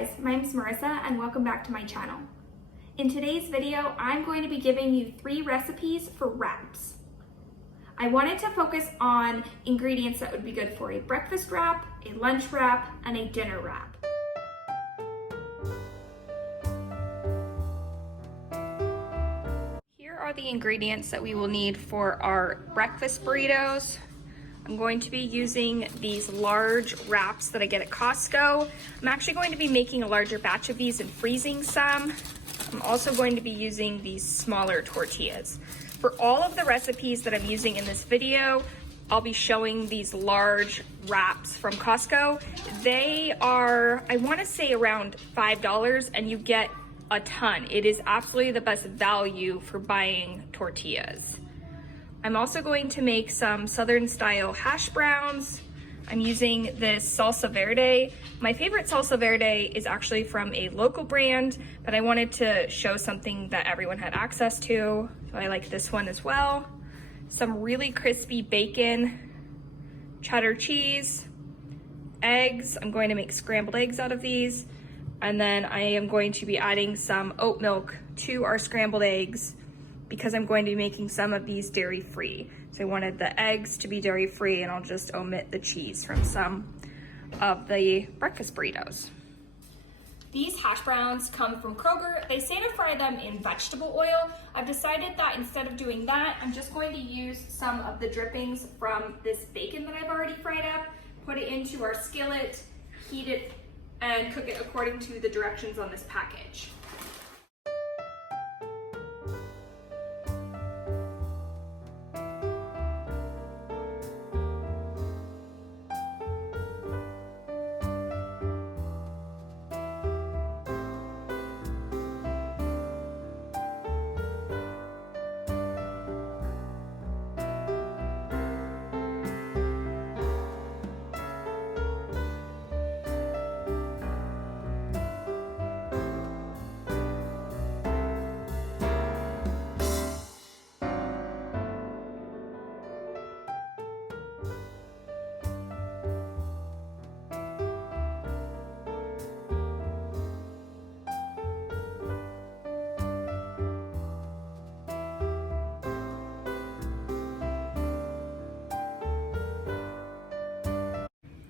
guys, my name is Marissa and welcome back to my channel. In today's video, I'm going to be giving you 3 recipes for wraps. I wanted to focus on ingredients that would be good for a breakfast wrap, a lunch wrap, and a dinner wrap. Here are the ingredients that we will need for our breakfast burritos. I'm going to be using these large wraps that I get at Costco. I'm actually going to be making a larger batch of these and freezing some. I'm also going to be using these smaller tortillas. For all of the recipes that I'm using in this video, I'll be showing these large wraps from Costco. They are, I want to say, around $5 and you get a ton. It is absolutely the best value for buying tortillas. I'm also going to make some Southern style hash browns. I'm using this Salsa Verde. My favorite Salsa Verde is actually from a local brand, but I wanted to show something that everyone had access to. So I like this one as well. Some really crispy bacon, cheddar cheese, eggs. I'm going to make scrambled eggs out of these. And then I am going to be adding some oat milk to our scrambled eggs, because I'm going to be making some of these dairy-free. So I wanted the eggs to be dairy-free, and I'll just omit the cheese from some of the breakfast burritos. These hash browns come from Kroger. They say to fry them in vegetable oil. I've decided that instead of doing that, I'm just going to use some of the drippings from this bacon that I've already fried up, put it into our skillet, heat it, and cook it according to the directions on this package.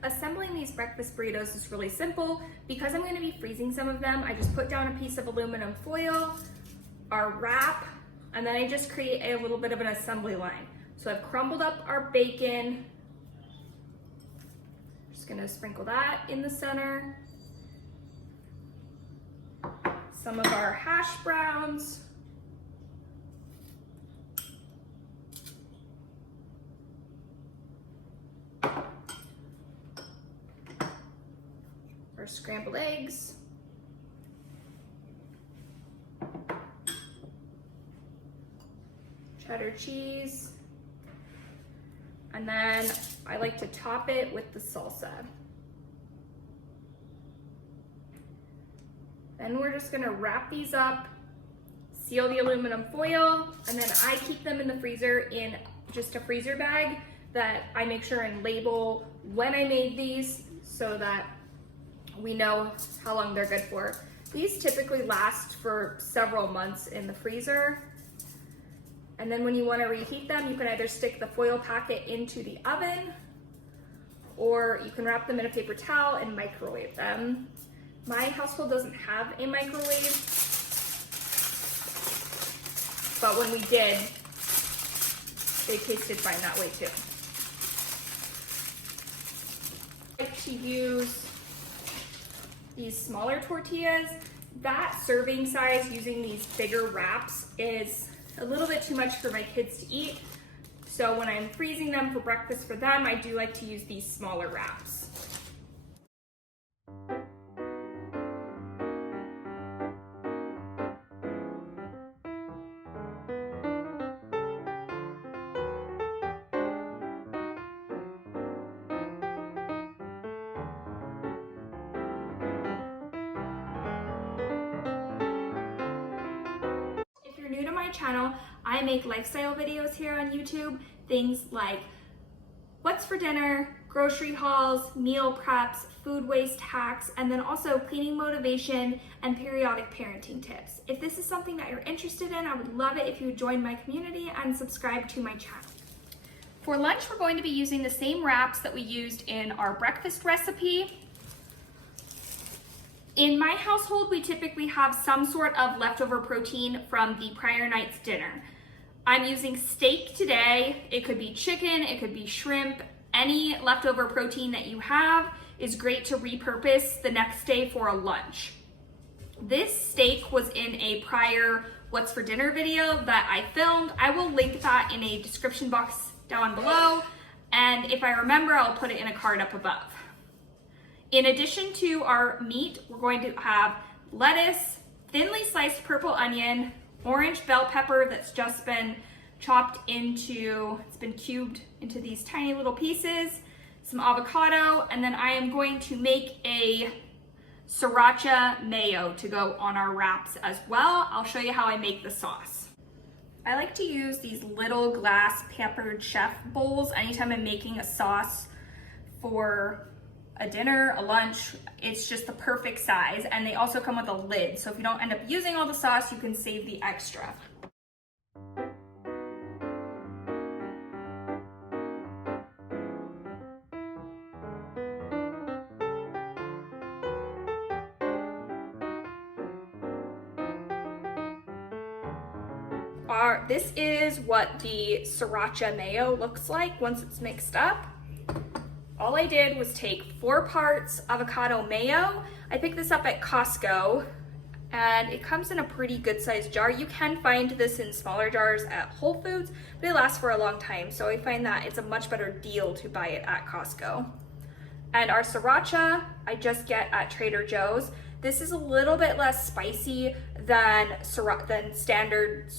Assembling these breakfast burritos is really simple. Because I'm going to be freezing some of them, I just put down a piece of aluminum foil, our wrap, and then I just create a little bit of an assembly line. So I've crumbled up our bacon. Just going to sprinkle that in the center. Some of our hash browns. Our scrambled eggs, cheddar cheese, and then I like to top it with the salsa. Then we're just gonna wrap these up, seal the aluminum foil, and then I keep them in the freezer in just a freezer bag that I make sure and label when I made these so that we know how long they're good for. These typically last for several months in the freezer. And then when you want to reheat them, you can either stick the foil packet into the oven, or you can wrap them in a paper towel and microwave them. My household doesn't have a microwave, but when we did, they tasted fine that way too. I like to use these smaller tortillas. That serving size using these bigger wraps is a little bit too much for my kids to eat. So when I'm freezing them for breakfast for them, I do like to use these smaller wraps. New to my channel, I make lifestyle videos here on YouTube, things like what's for dinner, grocery hauls, meal preps, food waste hacks, and then also cleaning motivation and periodic parenting tips. If this is something that you're interested in, I would love it if you would join my community and subscribe to my channel. For lunch, we're going to be using the same wraps that we used in our breakfast recipe. In my household, we typically have some sort of leftover protein from the prior night's dinner. I'm using steak today. It could be chicken, it could be shrimp. Any leftover protein that you have is great to repurpose the next day for a lunch. This steak was in a prior What's for Dinner video that I filmed. I will link that in a description box down below, and if I remember, I'll put it in a card up above. In addition to our meat, we're going to have lettuce, thinly sliced purple onion, orange bell pepper that's just been chopped into, it's been cubed into these tiny little pieces, some avocado, and then I am going to make a Sriracha mayo to go on our wraps as well. I'll show you how I make the sauce. I like to use these little glass pampered chef bowls anytime I'm making a sauce for a dinner, a lunch. It's just the perfect size, and they also come with a lid, so if you don't end up using all the sauce, you can save the extra. This is what the Sriracha mayo looks like once it's mixed up. All I did was take 4 parts avocado mayo. I picked this up at Costco, and it comes in a pretty good sized jar. You can find this in smaller jars at Whole Foods, but it lasts for a long time, so I find that it's a much better deal to buy it at Costco. And our Sriracha I just get at Trader Joe's. This is a little bit less spicy than standard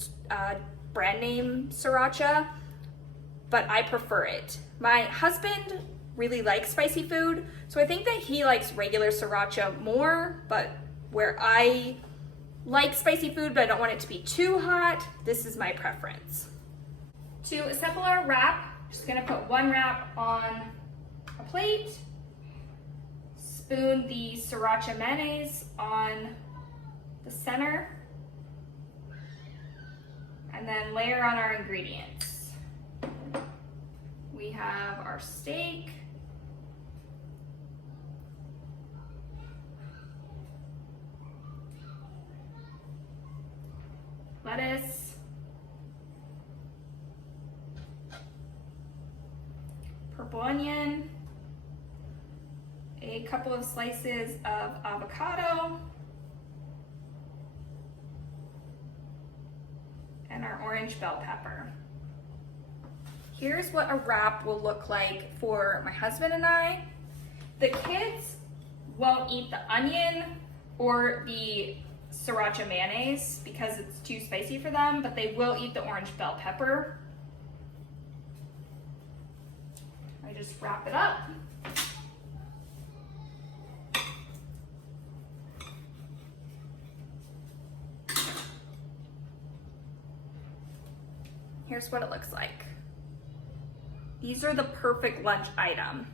brand name Sriracha, but I prefer it. My husband really likes spicy food, so I think that he likes regular Sriracha more, but where I like spicy food but I don't want it to be too hot, this is my preference. To assemble our wrap, I'm just gonna put one wrap on a plate, spoon the Sriracha mayonnaise on the center, and then layer on our ingredients. We have our steak, lettuce, purple onion, a couple of slices of avocado, and our orange bell pepper. Here's what a wrap will look like for my husband and I. The kids won't eat the onion or the Sriracha mayonnaise because it's too spicy for them, but they will eat the orange bell pepper. I just wrap it up. Here's what it looks like. These are the perfect lunch item.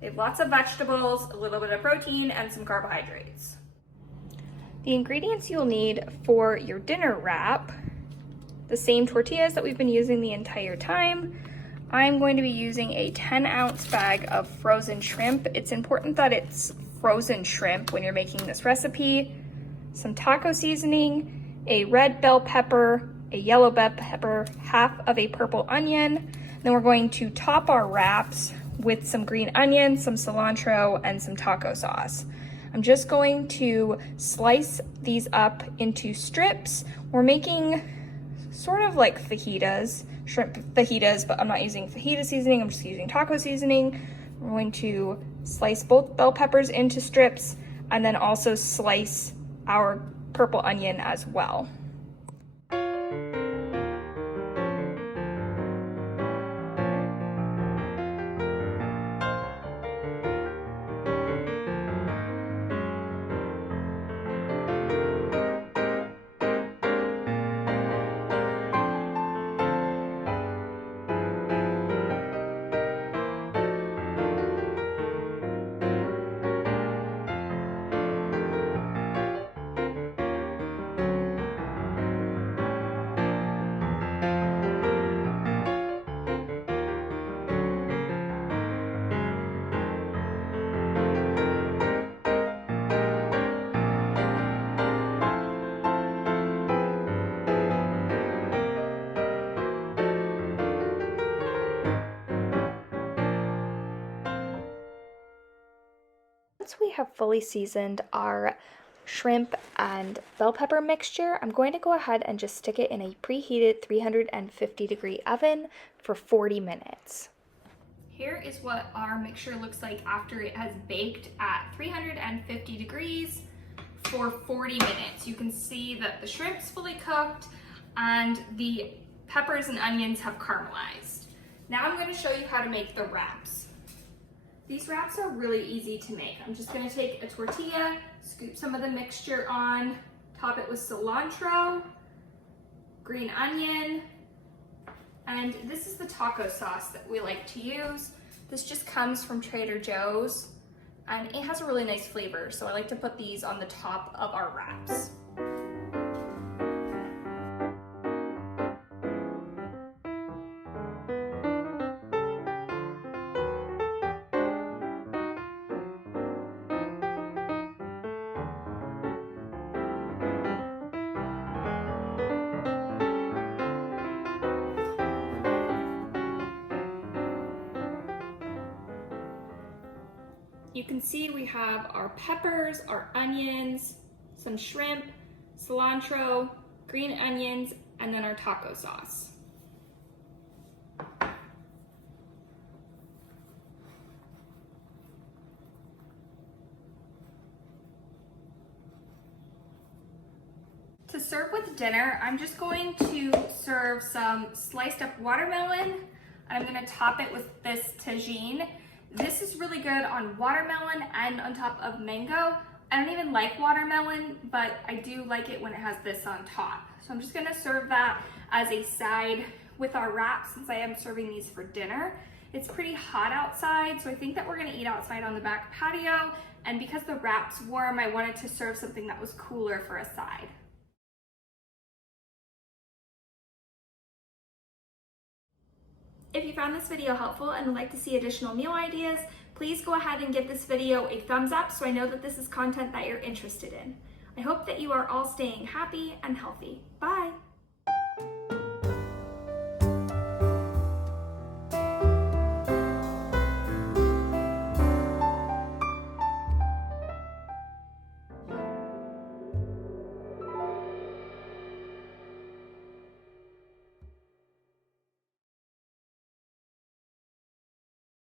They have lots of vegetables, a little bit of protein, and some carbohydrates. The ingredients you'll need for your dinner wrap, the same tortillas that we've been using the entire time. I'm going to be using a 10-ounce bag of frozen shrimp. It's important that it's frozen shrimp when you're making this recipe. Some taco seasoning, a red bell pepper, a yellow bell pepper, half of a purple onion. Then we're going to top our wraps with some green onion, some cilantro, and some taco sauce. I'm just going to slice these up into strips. We're making sort of like fajitas, shrimp fajitas, but I'm not using fajita seasoning, I'm just using taco seasoning. We're going to slice both bell peppers into strips and then also slice our purple onion as well. have fully seasoned our shrimp and bell pepper mixture, I'm going to go ahead and just stick it in a preheated 350-degree oven for 40 minutes. Here is what our mixture looks like after it has baked at 350 degrees for 40 minutes. You can see that the shrimp's fully cooked and the peppers and onions have caramelized. Now I'm going to show you how to make the wraps. These wraps are really easy to make. I'm just going to take a tortilla, scoop some of the mixture on, top it with cilantro, green onion, and this is the taco sauce that we like to use. This just comes from Trader Joe's and it has a really nice flavor, so I like to put these on the top of our wraps. You can see we have our peppers, our onions, some shrimp, cilantro, green onions, and then our taco sauce. To serve with dinner, I'm just going to serve some sliced up watermelon, and I'm going to top it with this tagine. This is really good on watermelon and on top of mango. I don't even like watermelon, but I do like it when it has this on top. So I'm just gonna serve that as a side with our wraps since I am serving these for dinner. It's pretty hot outside, so I think that we're gonna eat outside on the back patio. And because the wrap's warm, I wanted to serve something that was cooler for a side. If you found this video helpful and would like to see additional meal ideas, please go ahead and give this video a thumbs up so I know that this is content that you're interested in. I hope that you are all staying happy and healthy. Bye!